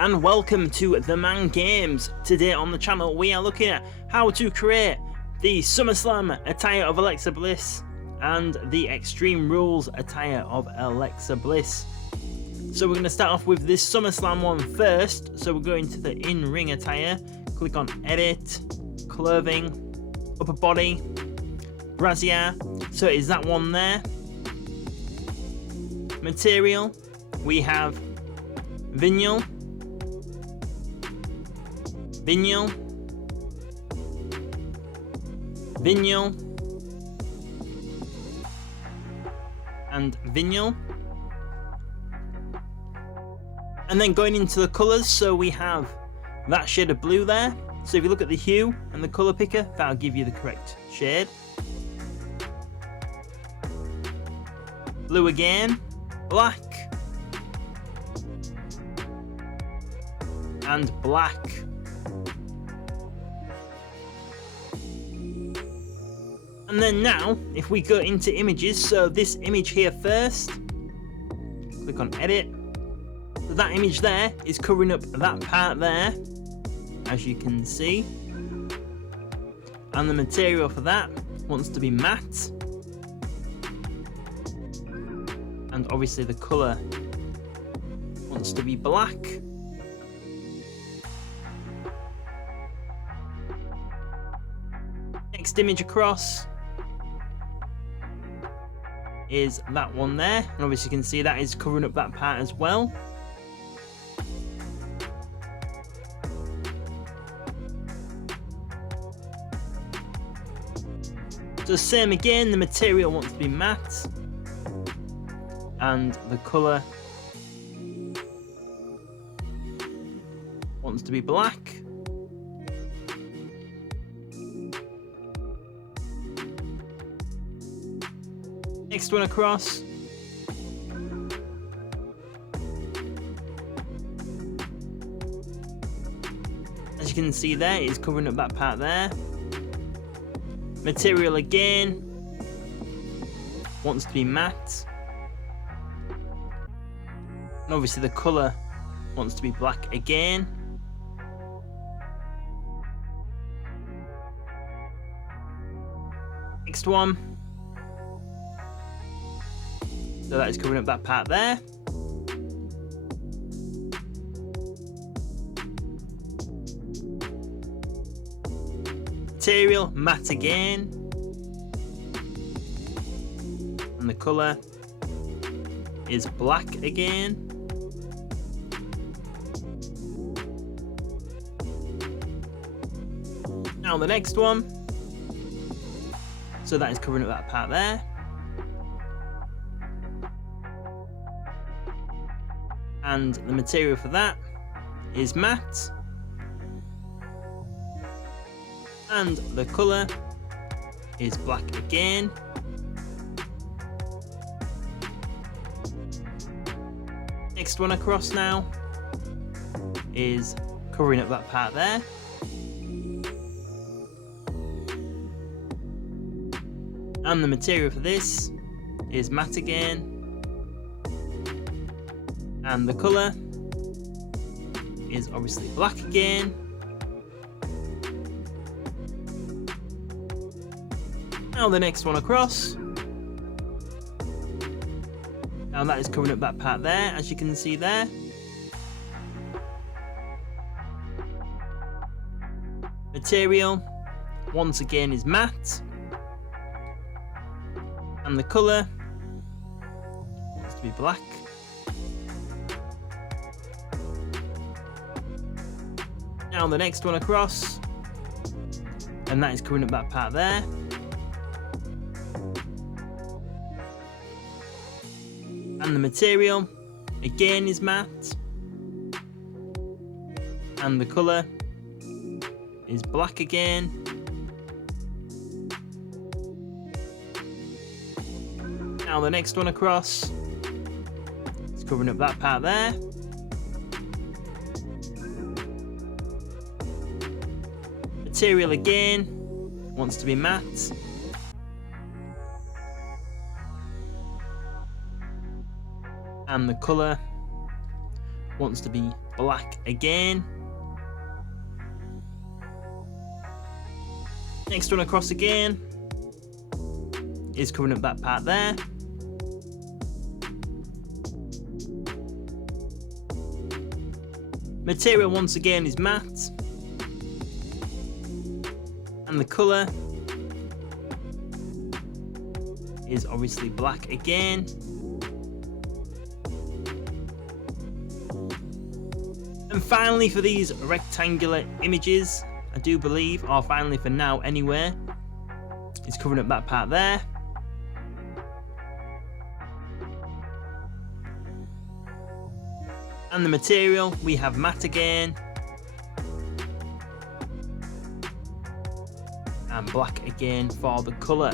and welcome to TheMan Games. Today on the channel we are looking at how to create the Summerslam attire of Alexa Bliss and the Extreme Rules attire of Alexa Bliss. So we're going to start off with this Summerslam one first. So we're going to the in-ring attire, click on Edit, Clothing, Upper Body, Brassiere, so it is that one there. Material, we have vinyl, and vinyl. And then going into the colours, so we have that shade of blue there. So if you look at the hue and the colour picker, that'll give you the correct shade. Blue again, black, and black. And then now, if we go into images, so this image here first, click on Edit. So that image there is covering up that part there, as you can see. And the material for that wants to be matte. And obviously the colour wants to be black. Next image across is that one there, and obviously you can see that is covering up that part as well. So same again, the material wants to be matte and the colour wants to be black. Next one across. As you can see there, it's covering up that part there. Material again wants to be matte. And obviously the colour wants to be black again. Next one. So that is covering up that part there. Material, matte again. And the colour is black again. Now the next one. So that is covering up that part there. And the material for that is matte. And the colour is black again. Next one across now is covering up that part there. And the material for this is matte again. And the colour is obviously black again. Now the next one across. Now that is covering up that part there, as you can see there. Material, once again, is matte. And the colour wants to be black. Now the next one across, and that is covering up that part there. And the material again is matte, and the colour is black again. Now the next one across, it's covering up that part there. Material again wants to be matte. And the colour wants to be black again. Next one across again is covering up that part there. Material once again is matte. And the colour is obviously black again. And finally, for these rectangular images, I do believe, or finally for now anyway, is covering up that part there. And the material, we have matte again. And black again for the colour.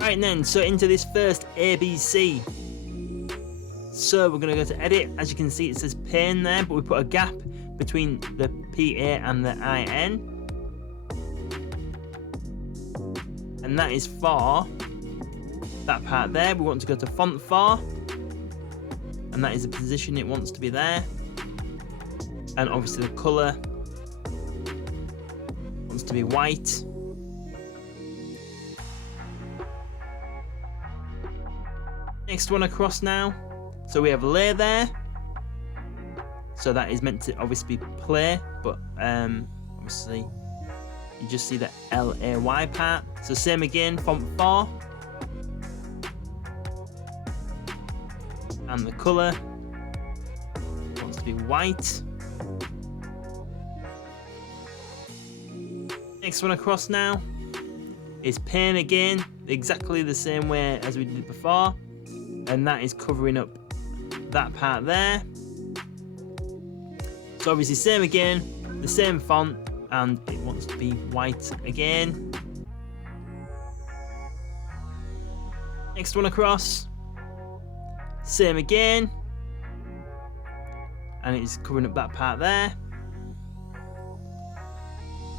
Right then, so into this first ABC. So we're going to go to edit. As you can see, it says pane there, but we put a gap between the PA and the IN. And that is for that part there. We want to go to font 4. And that is the position it wants to be there. And obviously the colour wants to be white. Next one across now. So we have lay there. So that is meant to obviously be play, but obviously you just see the LAY part. So same again, font 4. And the colour wants to be white. Next one across now is pane again, exactly the same way as we did before. And that is covering up that part there. So obviously same again, the same font, and it wants to be white again. Next one across, same again, and it's covering up that part there.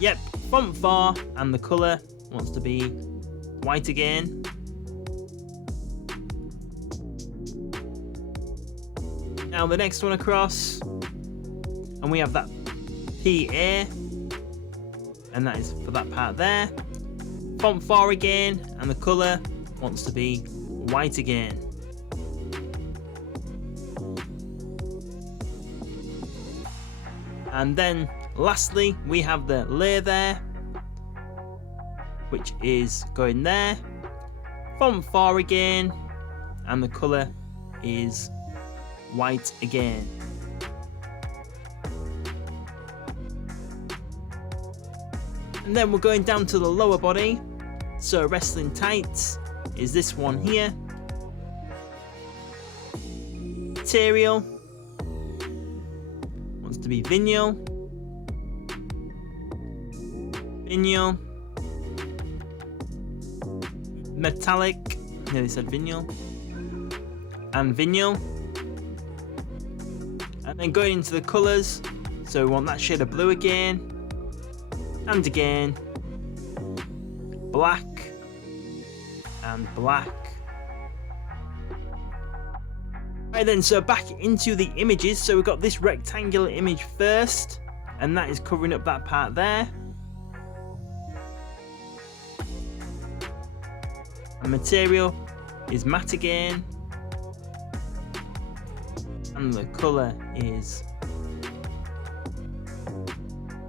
Yep, font 4, and the colour wants to be white again. Now the next one across, and we have that PA, and that is for that part there. Font 4 again, and the colour wants to be white again. And then lastly, we have the lay there, which is going there. Font 4 again, and the colour is white again. And then we're going down to the lower body. So wrestling tights is this one here. Material wants to be vinyl. Vinyl. Metallic. Nearly said vinyl. And vinyl. And then going into the colours, so we want that shade of blue again, and again, black, and black. Right then, so back into the images, so we've got this rectangular image first, and that is covering up that part there. And material is matte again. And the colour is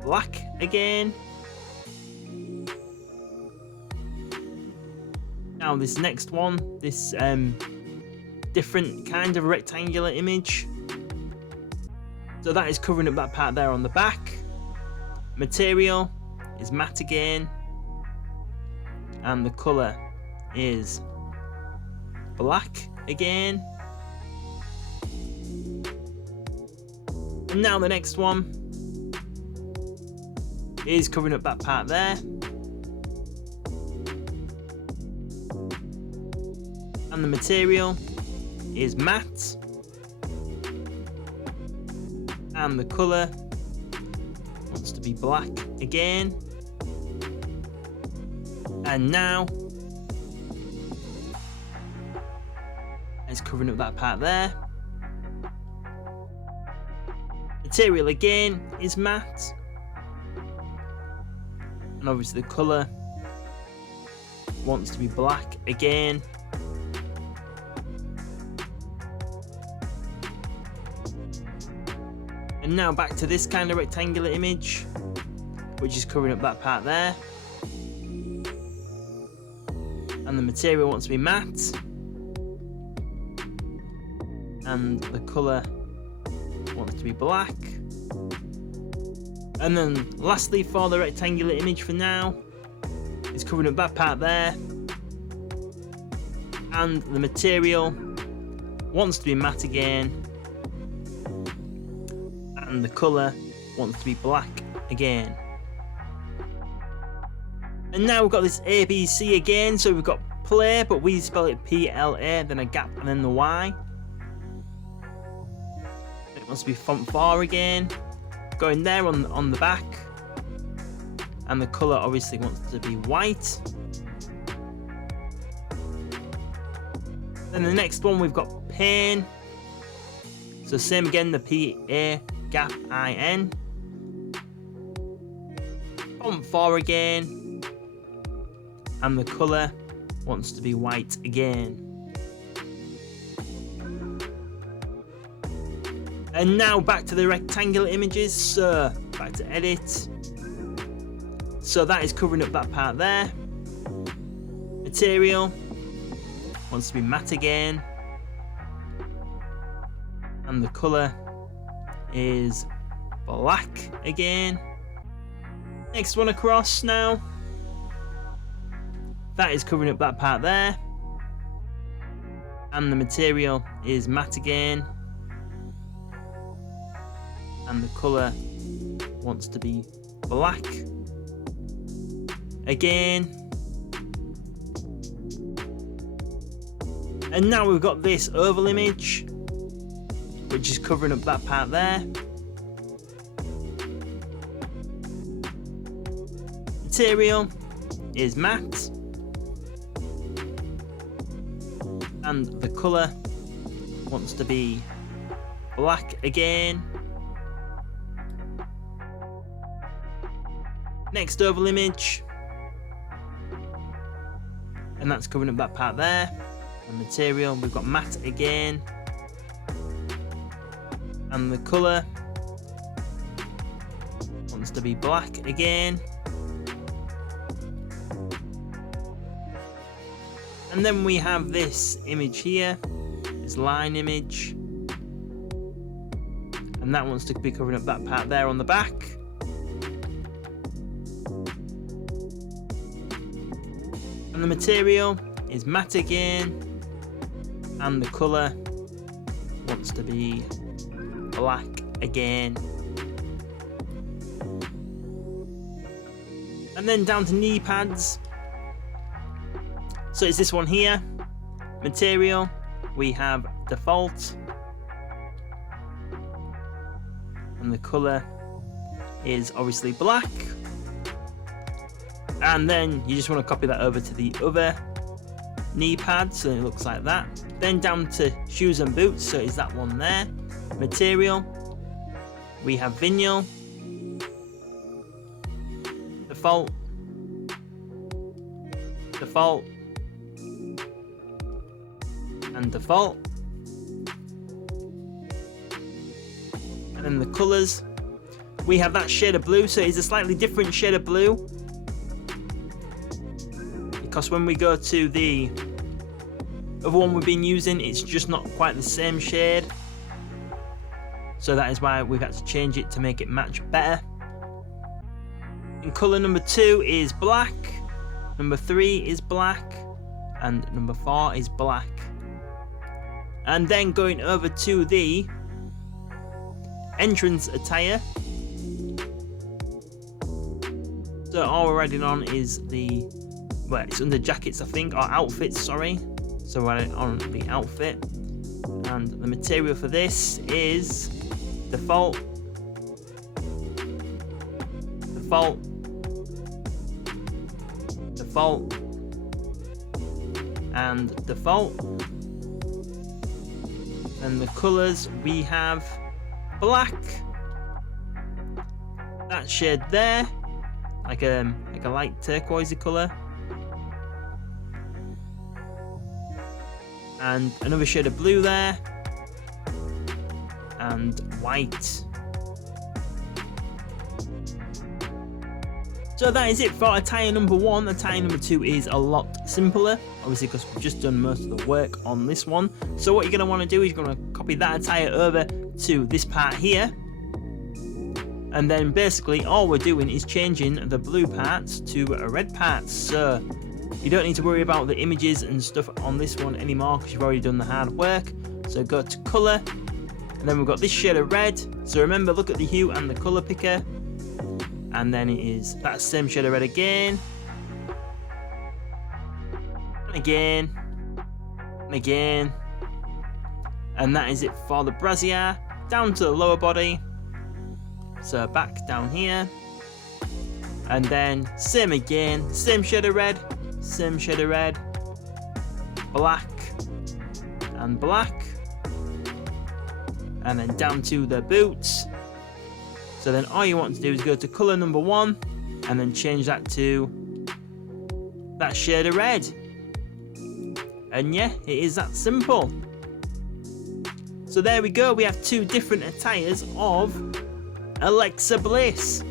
black again. Now this next one, this different kind of rectangular image. So that is covering up that part there on the back. Material is matte again. And the colour is black again. And now the next one is covering up that part there. And the material is matte. And the colour wants to be black again. And now it's covering up that part there. material again is matte, and obviously the colour wants to be black again. And now back to this kind of rectangular image, which is covering up that part there. And the material wants to be matte, and the colour wants to be black. And then lastly, for the rectangular image for now, it's covering up that part there, and the material wants to be matte again, and the colour wants to be black again. And now we've got this ABC again, so we've got play, but we spell it PLA, then a gap, and then the Y. It wants to be font 4 again, going there on the back, and the colour obviously wants to be white. Then the next one we've got pain, so same again, the PA gap IN, font 4 again, and the colour wants to be white again. And now back to the rectangular images, so back to edit. So that is covering up that part there. Material wants to be matte again, and the colour is black again. Next one across now. That is covering up that part there, and the material is matte again, and the colour wants to be black again. And now we've got this oval image, which is covering up that part there. Material is matte, and the colour wants to be black again. Next oval image, and that's covering up that part there. And material, we've got matte again, and the colour wants to be black again. And then we have this image here, this line image, and that wants to be covering up that part there on the back. And the material is matte again, and the colour wants to be black again. And then down to knee pads. So it's this one here. Material, we have default, and the colour is obviously black. And then you just want to copy that over to the other knee pad, so it looks like that. Then down to shoes and boots, so is that one there. Material, we have vinyl, default, default, and default. And then the colours, we have that shade of blue, so it's a slightly different shade of blue, because when we go to the other one we've been using, it's just not quite the same shade, so that is why we've had to change it to make it match better. And colour number 2 is black, number 3 is black, and number 4 is black. And then going over to the entrance attire, so all we're adding on is the, well, it's under jackets I think, or outfits, sorry. So we're adding on the outfit, and the material for this is default, default, default, and default. And the colours, we have black, that shade there, like a light turquoisey colour, and another shade of blue there, and white. So that is it for attire number 1. Attire number 2 is a lot simpler, obviously because we've just done most of the work on this one. So what you're going to want to do is you're going to copy that attire over to this part here. And then basically all we're doing is changing the blue parts to red parts. So you don't need to worry about the images and stuff on this one anymore because you've already done the hard work. So go to colour, and then we've got this shade of red. So remember, look at the hue and the colour picker. And then it is that same shade of red again. And again. And again. And that is it for the brassiere. Down to the lower body. So back down here. And then same again. Same shade of red. Same shade of red. Black. And black. And then down to the boots. So then all you want to do is go to colour number 1 and then change that to that shade of red. And yeah, it is that simple. So there we go, we have 2 different attires of Alexa Bliss.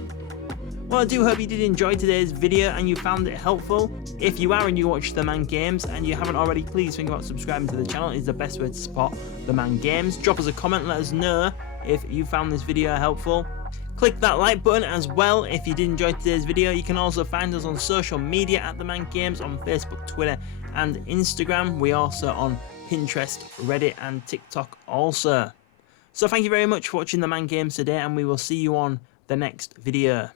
Well, I do hope you did enjoy today's video and you found it helpful. If you are and you watch TheMan Games and you haven't already, please think about subscribing to the channel. It's the best way to support TheMan Games. Drop us a comment, let us know if you found this video helpful. Click that like button as well if you did enjoy today's video. You can also find us on social media at TheMan Games on Facebook, Twitter and Instagram. We are also on Pinterest, Reddit and TikTok also. So thank you very much for watching TheMan Games today, and we will see you on the next video.